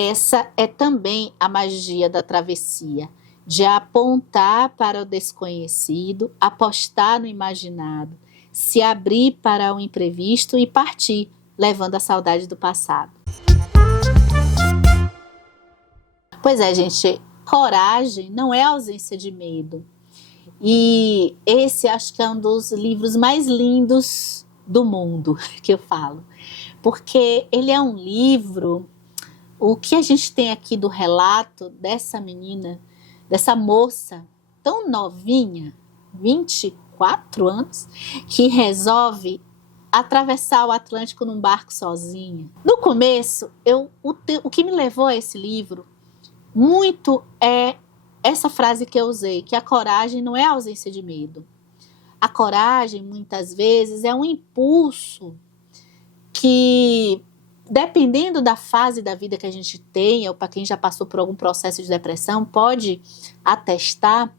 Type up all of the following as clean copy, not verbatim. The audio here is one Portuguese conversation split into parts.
Essa é também a magia da travessia, de apontar para o desconhecido, apostar no imaginado, se abrir para o imprevisto e partir, levando a saudade do passado. Pois é, gente, coragem não é ausência de medo. E esse acho que é um dos livros mais lindos do mundo que eu falo. Porque ele é um livro, o que a gente tem aqui do relato dessa menina, dessa moça tão novinha, 24 anos, que resolve atravessar o Atlântico num barco sozinha. No começo, o que me levou a esse livro muito é essa frase que eu usei, que a coragem não é a ausência de medo. A coragem, muitas vezes, é um impulso que, dependendo da fase da vida que a gente tem, ou para quem já passou por algum processo de depressão, pode atestar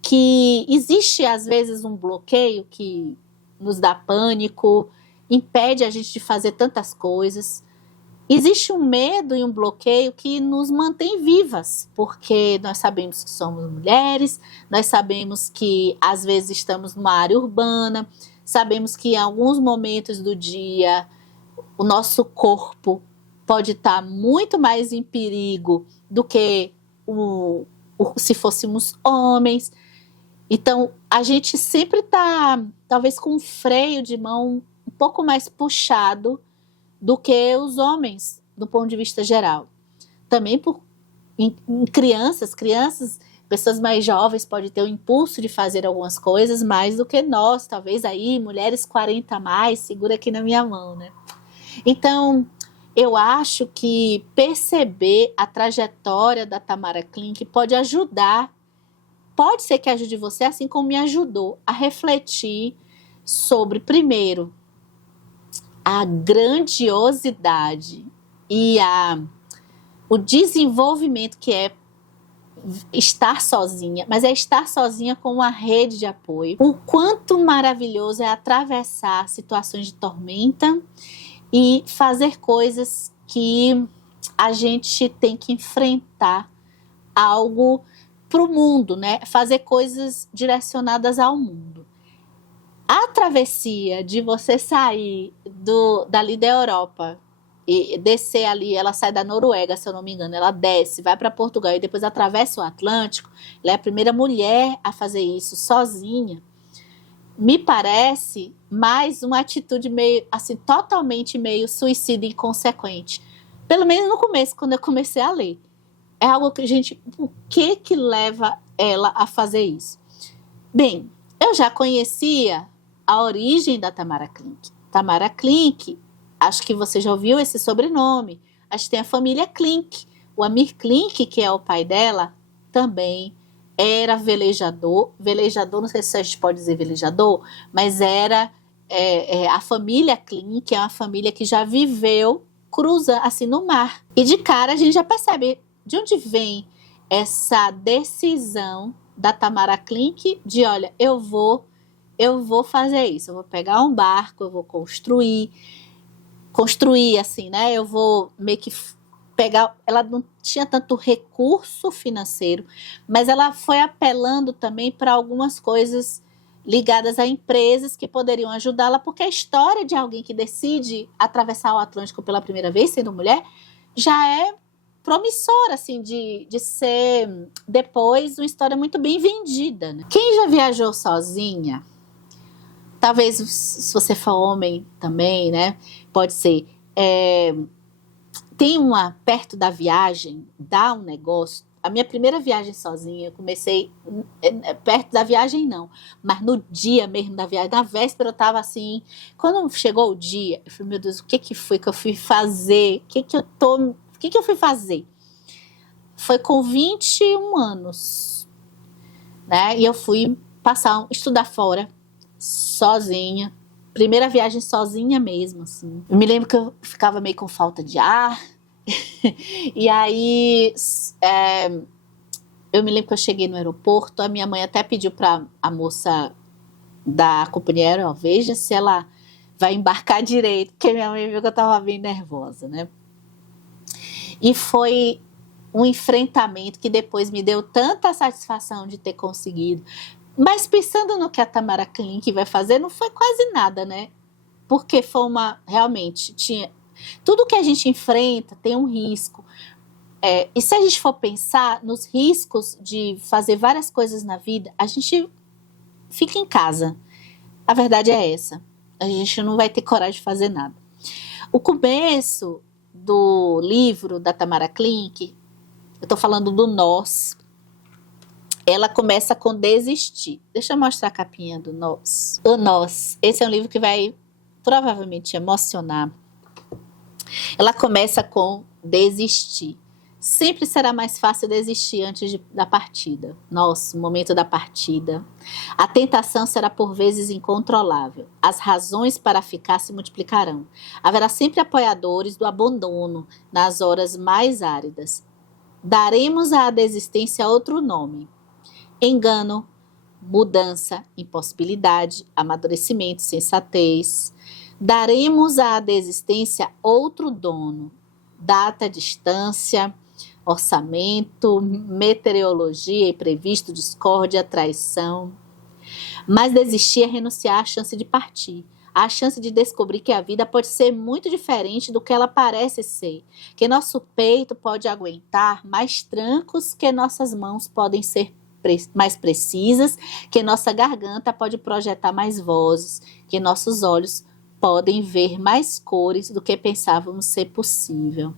que existe, às vezes, um bloqueio que nos dá pânico, impede a gente de fazer tantas coisas. Existe um medo e um bloqueio que nos mantém vivas, porque nós sabemos que somos mulheres, nós sabemos que às vezes estamos numa área urbana, sabemos que em alguns momentos do dia o nosso corpo pode estar muito mais em perigo do que se fôssemos homens. Então, a gente sempre está, talvez, com um freio de mão um pouco mais puxado do que os homens, do ponto de vista geral. Também em crianças, pessoas mais jovens podem ter o impulso de fazer algumas coisas mais do que nós, talvez aí, mulheres 40 a mais, segura aqui na minha mão, né? Então, eu acho que perceber a trajetória da Tamara Klink pode ajudar, pode ser que ajude você, assim como me ajudou, a refletir sobre, primeiro, a grandiosidade e o desenvolvimento que é estar sozinha, mas é estar sozinha com uma rede de apoio. O quanto maravilhoso é atravessar situações de tormenta e fazer coisas que a gente tem que enfrentar algo para o mundo, né? Fazer coisas direcionadas ao mundo. A travessia de você sair dali da Europa e descer ali, ela sai da Noruega, se eu não me engano, ela desce, vai para Portugal e depois atravessa o Atlântico, ela é a primeira mulher a fazer isso sozinha, me parece mais uma atitude meio, assim, totalmente meio suicida e inconsequente. Pelo menos no começo, quando eu comecei a ler. É algo que, gente, o que leva ela a fazer isso? Bem, eu já conhecia a origem da Tamara Klink. Tamara Klink, acho que você já ouviu esse sobrenome. Acho que tem a família Klink. O Amir Klink, que é o pai dela, também era velejador. Velejador, não sei se a gente pode dizer velejador, mas era a família Klink, é uma família que já viveu assim no mar. E de cara a gente já percebe de onde vem essa decisão da Tamara Klink de, olha, eu vou fazer isso, eu vou pegar um barco, eu vou construir assim, né? Eu vou meio que pegar, ela não tinha tanto recurso financeiro, mas ela foi apelando também para algumas coisas ligadas a empresas que poderiam ajudá-la, porque a história de alguém que decide atravessar o Atlântico pela primeira vez, sendo mulher, já é promissora, assim, de ser depois uma história muito bem vendida, né? Quem já viajou sozinha, talvez se você for homem também, né? Pode ser. Tem perto da viagem, dá um negócio. A minha primeira viagem sozinha, eu comecei perto da viagem não, mas no dia mesmo da viagem, na véspera eu estava assim, quando chegou o dia, eu falei, meu Deus, o que foi que eu fui fazer? O que eu fui fazer? Foi com 21 anos, né? E eu fui estudar fora, sozinha. Primeira viagem sozinha mesmo, assim. Eu me lembro que eu ficava meio com falta de ar. E aí, eu me lembro que eu cheguei no aeroporto, a minha mãe até pediu para a moça da companhia aérea, veja se ela vai embarcar direito, porque minha mãe viu que eu estava bem nervosa, né? E foi um enfrentamento que depois me deu tanta satisfação de ter conseguido. Mas pensando no que a Tamara Klink vai fazer, não foi quase nada, né? Porque foi realmente, tudo que a gente enfrenta tem um risco. E se a gente for pensar nos riscos de fazer várias coisas na vida, a gente fica em casa. A verdade é essa. A gente não vai ter coragem de fazer nada. O começo do livro da Tamara Klink, eu estou falando do Nós, ela começa com desistir. Deixa eu mostrar a capinha do Nós. O Nós, esse é um livro que vai provavelmente emocionar. Ela começa com desistir. Sempre será mais fácil desistir antes da partida. Nossa, o momento da partida. A tentação será por vezes incontrolável. As razões para ficar se multiplicarão. Haverá sempre apoiadores do abandono nas horas mais áridas. Daremos à desistência outro nome. Engano, mudança, impossibilidade, amadurecimento, sensatez. Daremos à desistência outro dono. Data, distância, orçamento, meteorologia, imprevisto, discórdia, traição. Mas desistir é renunciar à chance de partir, à chance de descobrir que a vida pode ser muito diferente do que ela parece ser, que nosso peito pode aguentar mais trancos, que nossas mãos podem ser mais precisas, que nossa garganta pode projetar mais vozes, que nossos olhos podem ver mais cores do que pensávamos ser possível.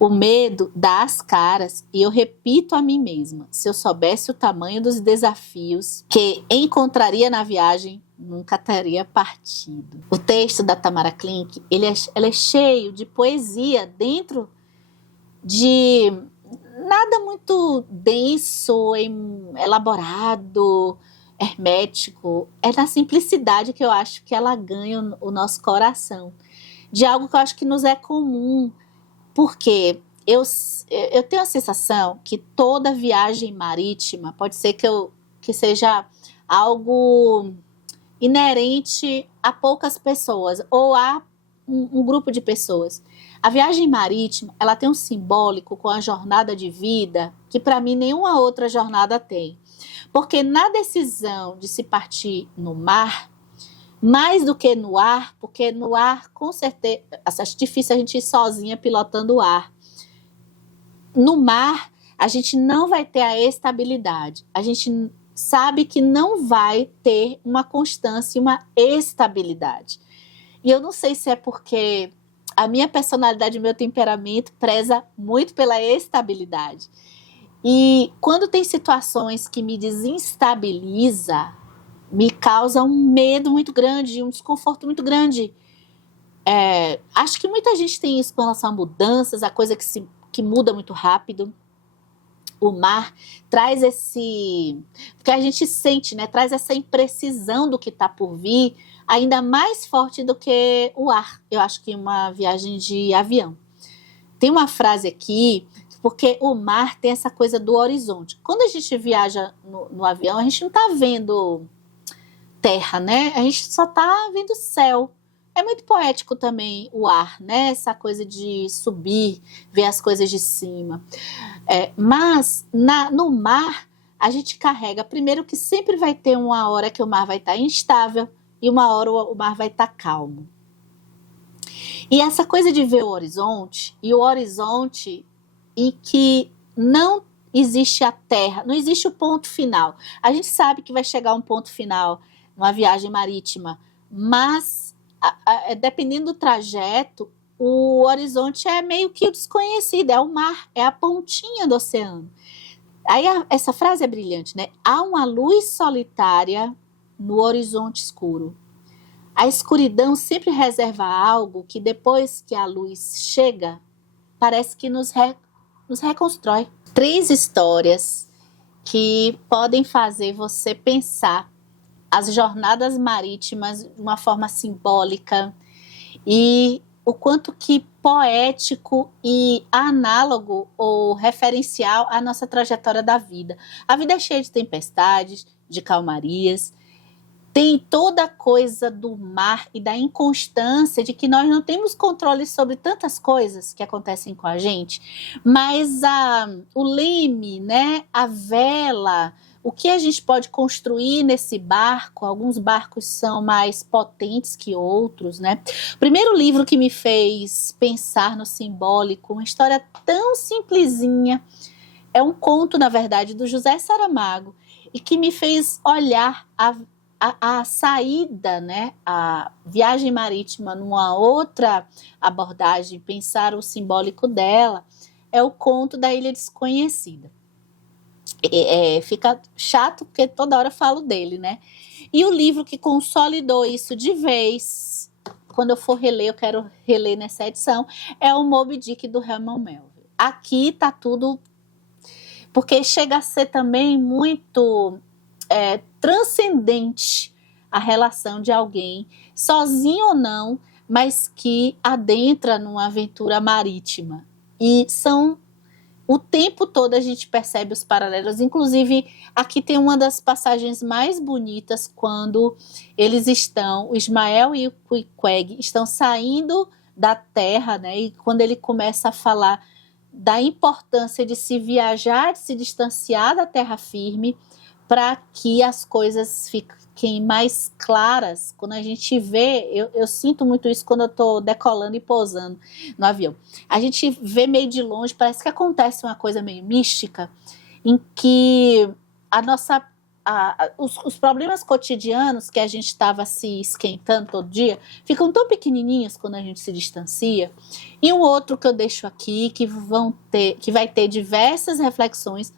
O medo dá as caras e eu repito a mim mesma, se eu soubesse o tamanho dos desafios que encontraria na viagem, nunca teria partido. O texto da Tamara Klink, ela é cheio de poesia dentro de nada muito denso, elaborado, hermético. É na simplicidade que eu acho que ela ganha o nosso coração, de algo que eu acho que nos é comum. Porque eu tenho a sensação que toda viagem marítima pode ser que seja algo inerente a poucas pessoas ou a um grupo de pessoas. A viagem marítima, ela tem um simbólico com a jornada de vida que para mim nenhuma outra jornada tem. Porque na decisão de se partir no mar, mais do que no ar, porque no ar, com certeza, acho difícil a gente ir sozinha pilotando o ar. No mar, a gente não vai ter a estabilidade. A gente sabe que não vai ter uma constância e uma estabilidade. E eu não sei se é porque a minha personalidade e meu temperamento preza muito pela estabilidade. E quando tem situações que me desestabilizam, me causa um medo muito grande, um desconforto muito grande. Acho que muita gente tem isso com relação a mudanças, a coisa que muda muito rápido. O mar traz porque a gente sente, né? Traz essa imprecisão do que está por vir, ainda mais forte do que o ar. Eu acho que uma viagem de avião. Tem uma frase aqui, porque o mar tem essa coisa do horizonte. Quando a gente viaja no avião, a gente não está vendo terra, né? A gente só tá vendo céu. É muito poético também o ar, né? Essa coisa de subir, ver as coisas de cima. Mas no mar, a gente carrega, primeiro que sempre vai ter uma hora que o mar vai estar instável e uma hora o mar vai estar calmo. E essa coisa de ver o horizonte, e o horizonte em que não existe a terra, não existe o ponto final. A gente sabe que vai chegar um ponto final numa viagem marítima, mas dependendo do trajeto, o horizonte é meio que o desconhecido, é o mar, é a pontinha do oceano. Aí essa frase é brilhante, né? Há uma luz solitária no horizonte escuro. A escuridão sempre reserva algo que depois que a luz chega, parece que nos reconstrói. 3 histórias que podem fazer você pensar as jornadas marítimas de uma forma simbólica e o quanto que poético e análogo ou referencial à nossa trajetória da vida. A vida é cheia de tempestades, de calmarias, tem toda a coisa do mar e da inconstância de que nós não temos controle sobre tantas coisas que acontecem com a gente, mas o leme, né, a vela, o que a gente pode construir nesse barco, alguns barcos são mais potentes que outros, né? O primeiro livro que me fez pensar no simbólico, uma história tão simplesinha, é um conto, na verdade, do José Saramago, e que me fez olhar a saída, né, a viagem marítima numa outra abordagem, pensar o simbólico dela, é o conto da Ilha Desconhecida. Fica chato porque toda hora falo dele, né? E o livro que consolidou isso de vez, quando eu for reler, eu quero reler nessa edição, é o Moby Dick do Herman Melville. Aqui tá tudo... porque chega a ser também muito transcendente a relação de alguém, sozinho ou não, mas que adentra numa aventura marítima. E o tempo todo a gente percebe os paralelos, inclusive aqui tem uma das passagens mais bonitas quando eles estão, o Ismael e o Queequeg estão saindo da terra, né? E quando ele começa a falar da importância de se viajar, de se distanciar da terra firme, para que as coisas fiquem mais claras. Quando a gente vê, eu sinto muito isso quando eu estou decolando e pousando no avião. A gente vê meio de longe, parece que acontece uma coisa meio mística, em que os problemas cotidianos que a gente estava se esquentando todo dia, ficam tão pequenininhos quando a gente se distancia. E um outro que eu deixo aqui, que vai ter diversas reflexões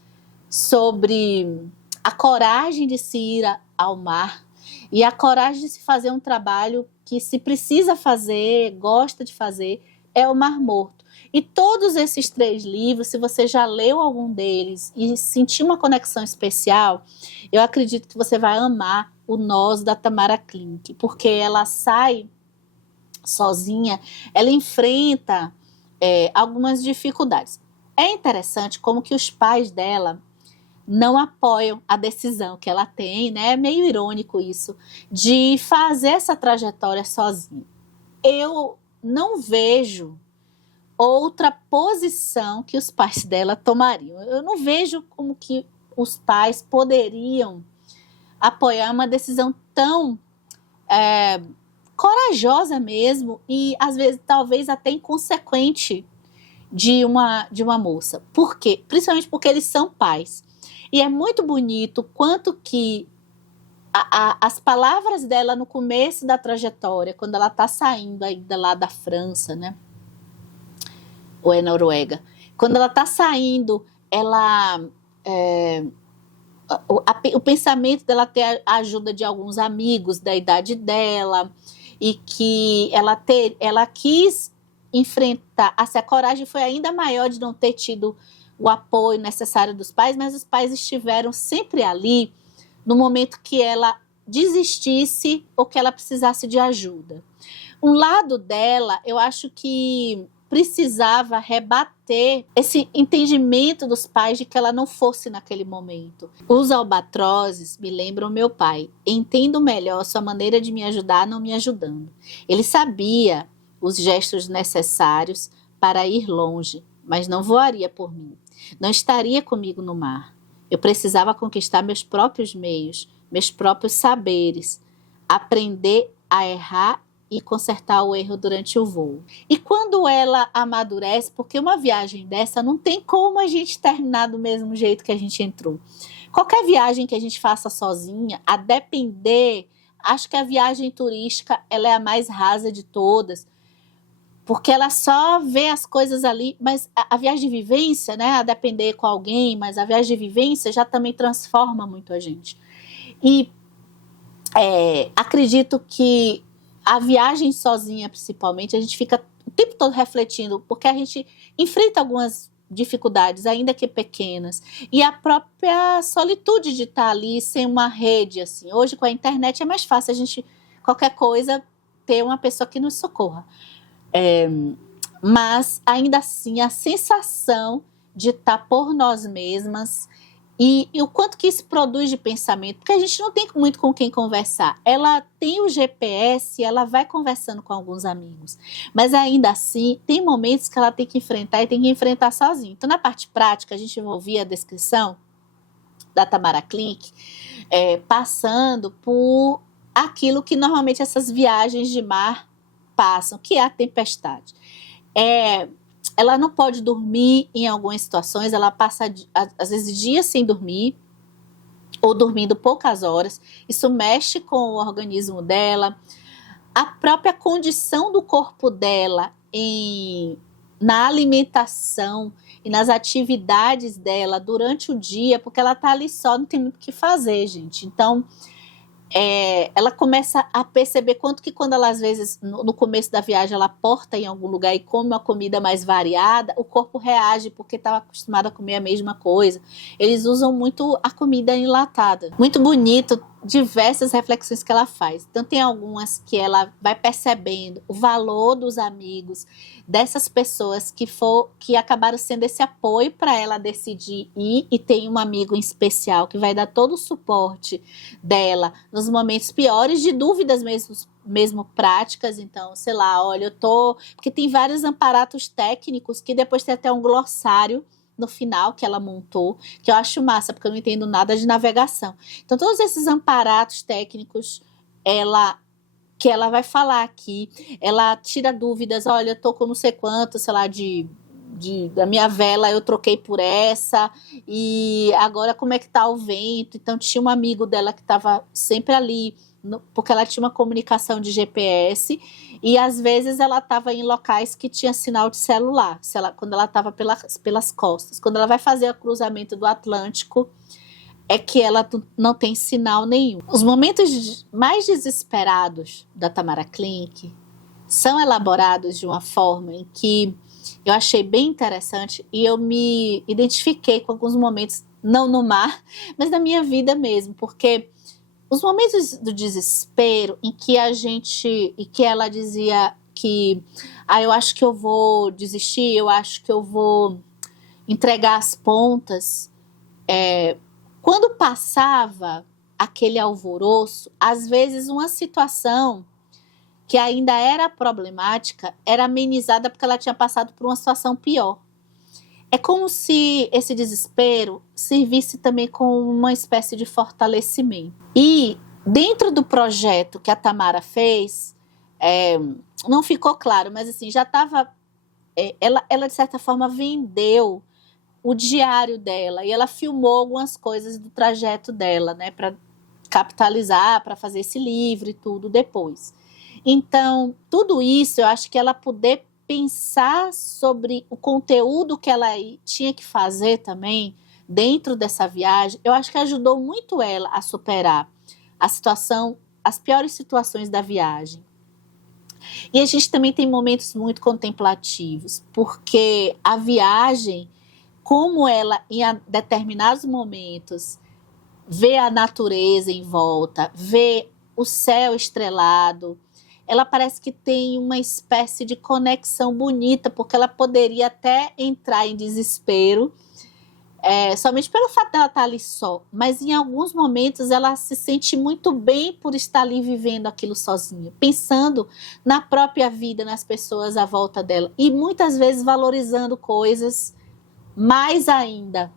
sobre a coragem de se ir ao mar e a coragem de se fazer um trabalho que se precisa fazer, gosta de fazer, é o Mar Morto. E todos esses 3 livros, se você já leu algum deles e sentiu uma conexão especial, eu acredito que você vai amar o Nós, da Tamara Klink, porque ela sai sozinha, ela enfrenta algumas dificuldades. É interessante como que os pais dela não apoiam a decisão que ela tem, né? É meio irônico isso, de fazer essa trajetória sozinha. Eu não vejo outra posição que os pais dela tomariam. Eu não vejo como que os pais poderiam apoiar uma decisão tão corajosa mesmo e, às vezes, talvez até inconsequente de uma moça. Por quê? Principalmente porque eles são pais. E é muito bonito quanto que as palavras dela no começo da trajetória, quando ela está saindo ainda lá da França, né? Ou é Noruega. Quando ela está saindo, o pensamento dela ter a ajuda de alguns amigos da idade dela e que ela quis enfrentar, a coragem foi ainda maior de não ter tido o apoio necessário dos pais, mas os pais estiveram sempre ali no momento que ela desistisse ou que ela precisasse de ajuda. Um lado dela, eu acho que precisava rebater esse entendimento dos pais de que ela não fosse naquele momento. Os albatrozes me lembram meu pai. Entendo melhor sua maneira de me ajudar não me ajudando. Ele sabia os gestos necessários para ir longe, mas não voaria por mim. Não estaria comigo no mar. Eu precisava conquistar meus próprios meios, meus próprios saberes, aprender a errar e consertar o erro durante o voo. E quando ela amadurece, porque uma viagem dessa não tem como a gente terminar do mesmo jeito que a gente entrou. Qualquer viagem que a gente faça sozinha, a depender, acho que a viagem turística ela é a mais rasa de todas, porque ela só vê as coisas ali, mas a viagem de vivência, né, a depender com alguém, mas a viagem de vivência já também transforma muito a gente. E acredito que a viagem sozinha, principalmente, a gente fica o tempo todo refletindo, porque a gente enfrenta algumas dificuldades, ainda que pequenas, e a própria solitude de estar ali sem uma rede, assim. Hoje, com a internet, é mais fácil a gente, qualquer coisa, ter uma pessoa que nos socorra. Mas, ainda assim, a sensação de estar por nós mesmas E o quanto que isso produz de pensamento, porque a gente não tem muito com quem conversar. Ela tem o GPS, ela vai conversando com alguns amigos, mas ainda assim, tem momentos que ela tem que enfrentar e tem que enfrentar sozinha. Então, na parte prática, a gente vai ouvir a descrição da Tamara Klink, passando por aquilo que normalmente essas viagens de mar passam, que é a tempestade. Ela não pode dormir em algumas situações, ela passa às vezes dias sem dormir, ou dormindo poucas horas. Isso mexe com o organismo dela, a própria condição do corpo dela na alimentação e nas atividades dela durante o dia, porque ela tá ali só, não tem muito o que fazer, gente. Então, ela começa a perceber quanto que quando ela, às vezes, no começo da viagem, ela porta em algum lugar e come uma comida mais variada, o corpo reage porque estava acostumado a comer a mesma coisa. Eles usam muito a comida enlatada. Muito bonito, diversas reflexões que ela faz. Então, tem algumas que ela vai percebendo o valor dos amigos, dessas pessoas que acabaram sendo esse apoio para ela decidir ir, e tem um amigo em especial que vai dar todo o suporte dela nos momentos piores, de dúvidas mesmo práticas. Então, sei lá, olha, porque tem vários amparatos técnicos que depois tem até um glossário no final que ela montou, que eu acho massa, porque eu não entendo nada de navegação. Então, todos esses amparatos técnicos, que ela vai falar aqui, ela tira dúvidas, olha, eu tô com não sei quanto, sei lá, da minha vela eu troquei por essa, e agora como é que tá o vento? Então tinha um amigo dela que estava sempre ali, porque ela tinha uma comunicação de GPS, e às vezes ela estava em locais que tinha sinal de celular, quando ela estava pelas costas. Quando ela vai fazer o cruzamento do Atlântico, é que ela não tem sinal nenhum. Os momentos mais desesperados da Tamara Klink são elaborados de uma forma em que eu achei bem interessante, e eu me identifiquei com alguns momentos, não no mar, mas na minha vida mesmo, porque os momentos do desespero em que e que ela dizia que eu acho que eu vou desistir, eu acho que eu vou entregar as pontas, quando passava aquele alvoroço, às vezes uma situação que ainda era problemática era amenizada porque ela tinha passado por uma situação pior. É como se esse desespero servisse também como uma espécie de fortalecimento. E dentro do projeto que a Tamara fez, não ficou claro, mas assim, já estava... ela, de certa forma, vendeu o diário dela, e ela filmou algumas coisas do trajeto dela, né, para capitalizar, para fazer esse livro e tudo depois. Então, tudo isso, eu acho que ela poder pensar sobre o conteúdo que ela tinha que fazer também dentro dessa viagem, eu acho que ajudou muito ela a superar as piores situações da viagem. E a gente também tem momentos muito contemplativos, porque a viagem, como ela, em determinados momentos, vê a natureza em volta, vê o céu estrelado, ela parece que tem uma espécie de conexão bonita, porque ela poderia até entrar em desespero, somente pelo fato dela estar ali só, mas em alguns momentos ela se sente muito bem por estar ali vivendo aquilo sozinha, pensando na própria vida, nas pessoas à volta dela, e muitas vezes valorizando coisas mais ainda,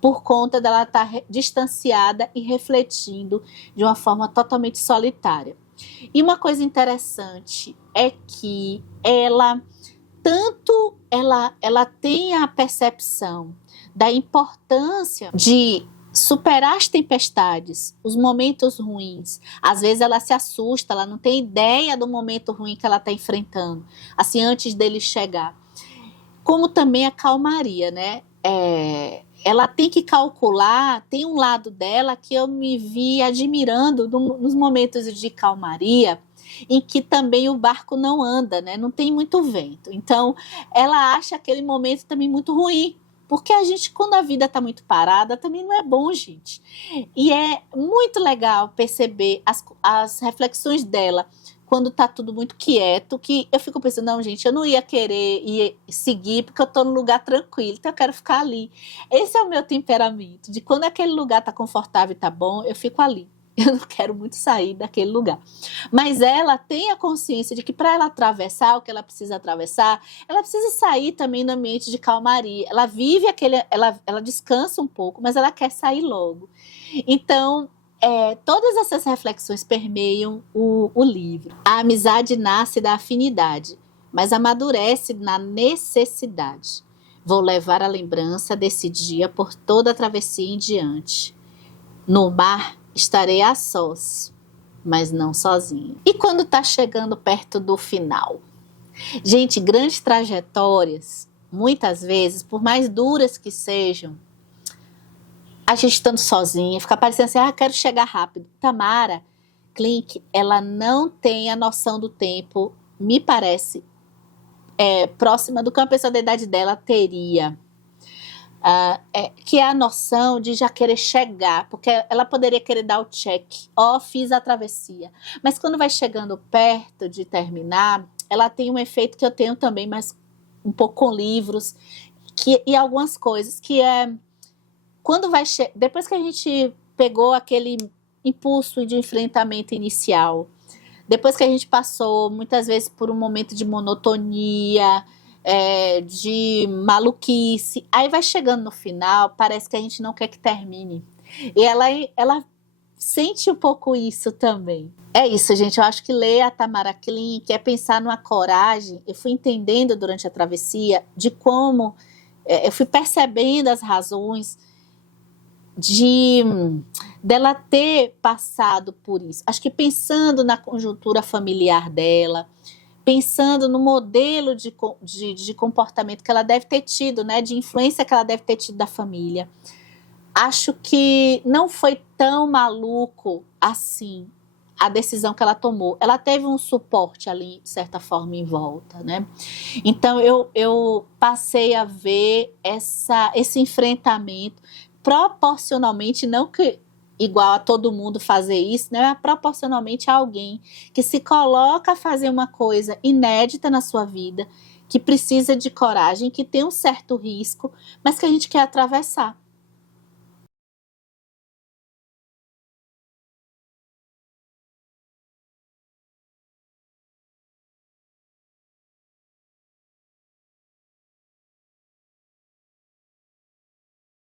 por conta dela estar distanciada e refletindo de uma forma totalmente solitária. E uma coisa interessante é que ela tem a percepção da importância de superar as tempestades, os momentos ruins. Às vezes ela se assusta, ela não tem ideia do momento ruim que ela está enfrentando, assim, antes dele chegar. Como também a calmaria, né? Ela tem que calcular, tem um lado dela que eu me vi admirando nos momentos de calmaria, em que também o barco não anda, né? Não tem muito vento. Então, ela acha aquele momento também muito ruim, porque a gente, quando a vida está muito parada, também não é bom, gente. E é muito legal perceber as reflexões dela quando tá tudo muito quieto, que eu fico pensando, não, gente, eu não ia querer ir seguir porque eu tô num lugar tranquilo, então eu quero ficar ali. Esse é o meu temperamento, de quando aquele lugar tá confortável e tá bom, eu fico ali. Eu não quero muito sair daquele lugar. Mas ela tem a consciência de que para ela atravessar o que ela precisa sair também no ambiente de calmaria. Ela vive ela descansa um pouco, mas ela quer sair logo. Então, todas essas reflexões permeiam o livro. A amizade nasce da afinidade, mas amadurece na necessidade. Vou levar a lembrança desse dia por toda a travessia em diante. No mar estarei a sós, mas não sozinha. E quando está chegando perto do final? Gente, grandes trajetórias, muitas vezes, por mais duras que sejam, a gente estando sozinha, fica parecendo assim, quero chegar rápido. Tamara Klink, ela não tem a noção do tempo, me parece, próxima do que uma pessoa da idade dela teria. Que é a noção de já querer chegar, porque ela poderia querer dar o check, fiz a travessia, mas quando vai chegando perto de terminar, ela tem um efeito que eu tenho também, mas um pouco com livros, e algumas coisas, que é, quando depois que a gente pegou aquele impulso de enfrentamento inicial, depois que a gente passou muitas vezes por um momento de monotonia, de maluquice, aí vai chegando no final, parece que a gente não quer que termine, e ela sente um pouco isso também. É isso, gente, eu acho que ler a Tamara Klink é pensar numa coragem. Eu fui entendendo durante a travessia de como eu fui percebendo as razões dela ter passado por isso. Acho que pensando na conjuntura familiar dela, pensando no modelo de comportamento que ela deve ter tido, né, de influência que ela deve ter tido da família, acho que não foi tão maluco assim a decisão que ela tomou. Ela teve um suporte ali, de certa forma, em volta, né? Então eu passei a ver esse enfrentamento proporcionalmente, não que igual a todo mundo fazer isso, né? Proporcionalmente a alguém que se coloca a fazer uma coisa inédita na sua vida, que precisa de coragem, que tem um certo risco, mas que a gente quer atravessar.